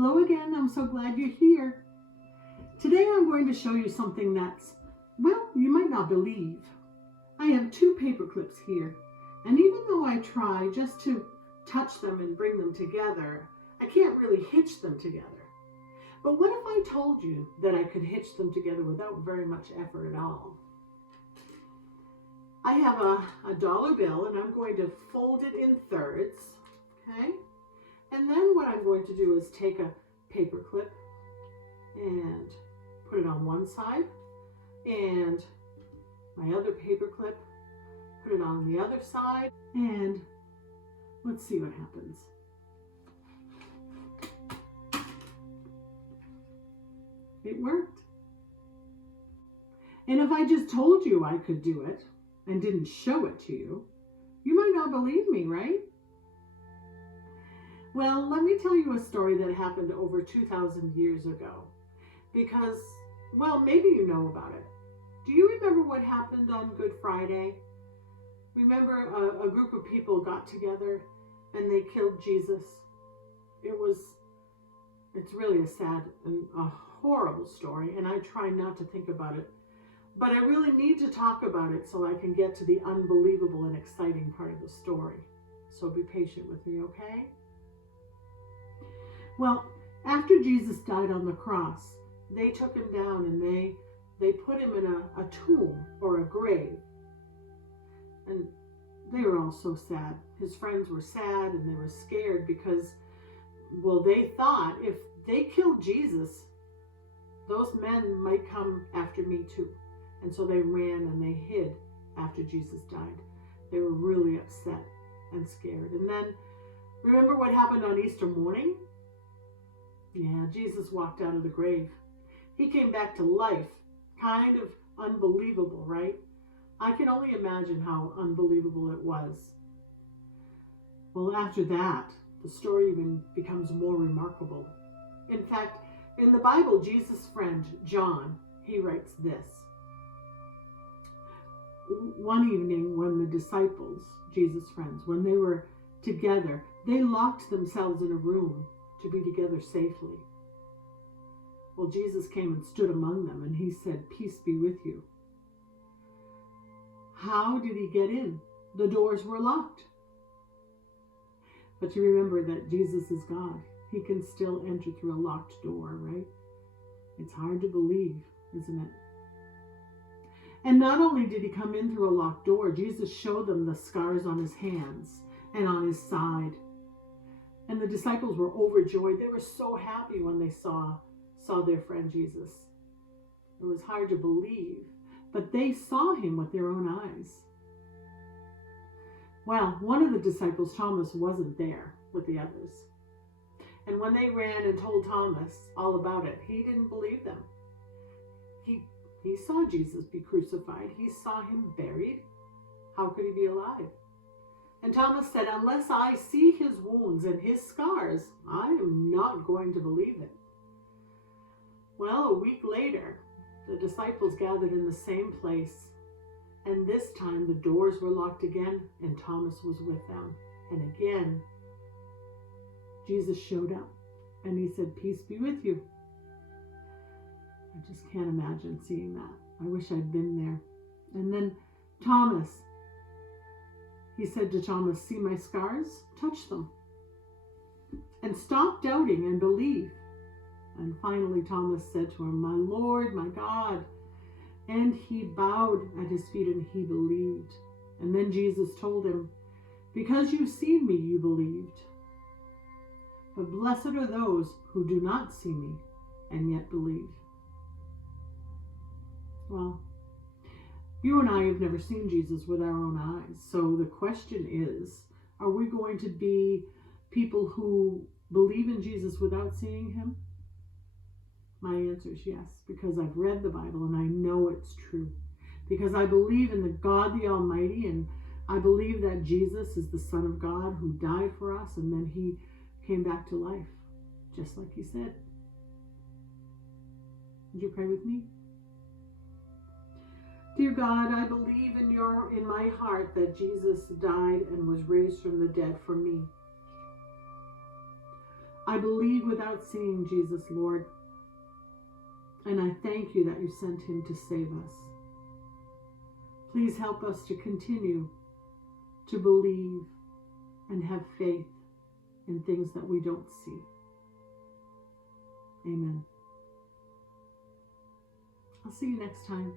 Hello again, I'm so glad you're here. Today I'm going to show you something that's, well, you might not believe. I have 2 paper clips here, and even though I try just to touch them and bring them together, I can't really hitch them together. But what if I told you that I could hitch them together without very much effort at all? I have a dollar bill and I'm going to fold it in thirds, okay? And then what I'm going to do is take a paper clip and put it on one side, and my other paper clip, put it on the other side, and let's see what happens. It worked. And if I just told you I could do it and didn't show it to you, you might not believe me, right? Well, let me tell you a story that happened over 2,000 years ago. Because, well, maybe you know about it. Do you remember what happened on Good Friday? Remember a group of people got together and they killed Jesus? It's really a sad and a horrible story, and I try not to think about it. But I really need to talk about it so I can get to the unbelievable and exciting part of the story. So be patient with me, okay? Well, after Jesus died on the cross, they took him down and they put him in a tomb or a grave. And they were all so sad. His friends were sad and they were scared because, well, they thought if they killed Jesus, those men might come after me too. And so they ran and they hid after Jesus died. They were really upset and scared. And then, remember what happened on Easter morning? Yeah, Jesus walked out of the grave. He came back to life. Kind of unbelievable, right? I can only imagine how unbelievable it was. Well, after that, the story even becomes more remarkable. In fact, in the Bible, Jesus' friend, John, he writes this. One evening when the disciples, Jesus' friends, when they were together, they locked themselves in a room to be together safely. Well, Jesus came and stood among them and he said, "Peace be with you." How did he get in? The doors were locked. But you remember that Jesus is God. He can still enter through a locked door, right? It's hard to believe, isn't it? And not only did he come in through a locked door, Jesus showed them the scars on his hands and on his side. And the disciples were overjoyed. They were so happy when they saw their friend Jesus. It was hard to believe, but they saw him with their own eyes. Well, one of the disciples, Thomas, wasn't there with the others. And when they ran and told Thomas all about it, he didn't believe them. He saw Jesus be crucified. He saw him buried. How could he be alive? And Thomas said, "Unless I see his wounds and his scars, I am not going to believe it." Well, a week later, the disciples gathered in the same place. And this time the doors were locked again and Thomas was with them. And again, Jesus showed up and he said, "Peace be with you." I just can't imagine seeing that. I wish I'd been there. And then Thomas, he said to Thomas, "See my scars? Touch them. And stop doubting and believe." And finally Thomas said to him, "My Lord, my God." And he bowed at his feet and he believed. And then Jesus told him, "Because you've seen me, you believed. But blessed are those who do not see me and yet believe." Well, you and I have never seen Jesus with our own eyes. So the question is, are we going to be people who believe in Jesus without seeing him? My answer is yes, because I've read the Bible and I know it's true. Because I believe in the God the Almighty, and I believe that Jesus is the Son of God who died for us and then he came back to life, just like he said. Would you pray with me? Dear God, I believe in my heart that Jesus died and was raised from the dead for me. I believe without seeing Jesus, Lord. And I thank you that you sent him to save us. Please help us to continue to believe and have faith in things that we don't see. Amen. I'll see you next time.